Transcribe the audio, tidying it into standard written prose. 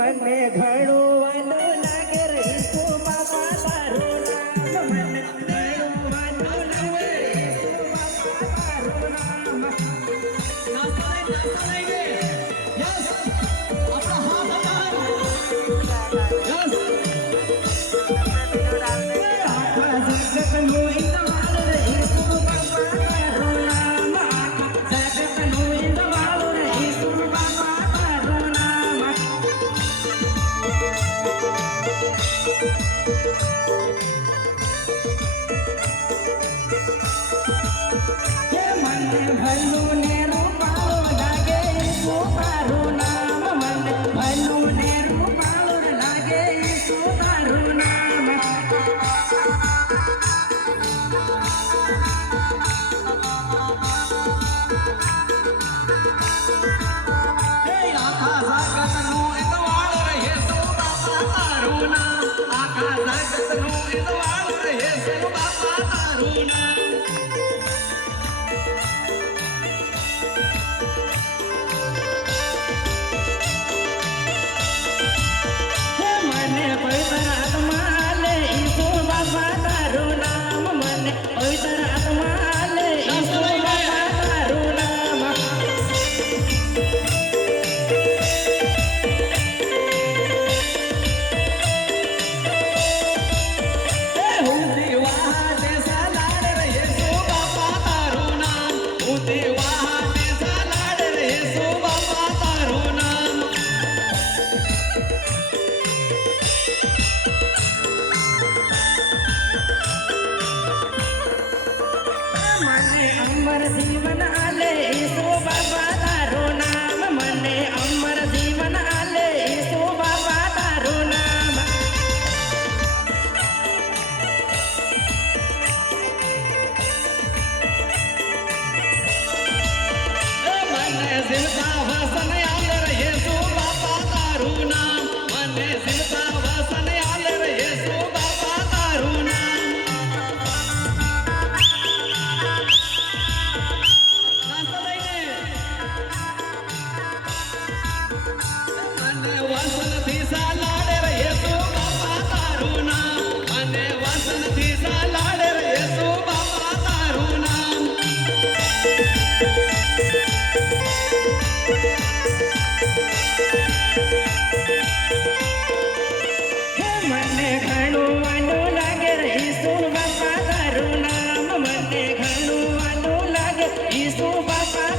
મને ઘણું વાલું લાગે રહીશુ બાપા તારું નામ મને ઘણું વાલું લાગે રહીશુ બાપા તારું નામ યસ આપણા હા ભગવાન યસ આખા જગતનું ઇંદવાળ રહીશુ બાપા તારું નામ આખા જગતનું ઇંદવાળ રહીશુ બાપા તારું નામ હે મને ભલું ને રૂપાળું લાગે ઈસુ તારું નામ મને ભલું ને રૂપાળું લાગે ઈસુ તારું નામ હે આખા જગતનું ઇંદવાળ રહે સો બાપા તારું નામ આખા જગતનું ઇંદવાળ રહે સો બાપા તારું નામ હે મને પવિત્ર આત્મા લે ઈસુ બાપા તારું નામ મને પવિત્ર આત્મા લે ઈસુ બાપા તારું નામ હું દીવાને સાલાડ રહે સો બાપા તારું નામ હું દીવાને સાલાડ રહે સો બાપા તારું નામ મને અમર જીવન આલે ઈસુ બાપા તારું નામ મને અમર જીવન આલે ઈસુ બાપા તારું નામ મને જીવતા વસન યાદ રહે સો બાપા તારું નામ મને જીવતા વસન યાદ રહે સો બાપા તારું નામ નાસ્તો લઈને મને વસનથી સાલાડ રહે સો બાપા તારું નામ મને વસનથી સાલાડ રહે સો બાપા તારું નામ હે મને ઘણું વાલું લાગે ઈસુ બાપા તારું નામ મને ઘણું વાલું લાગે ઈસુ બાપા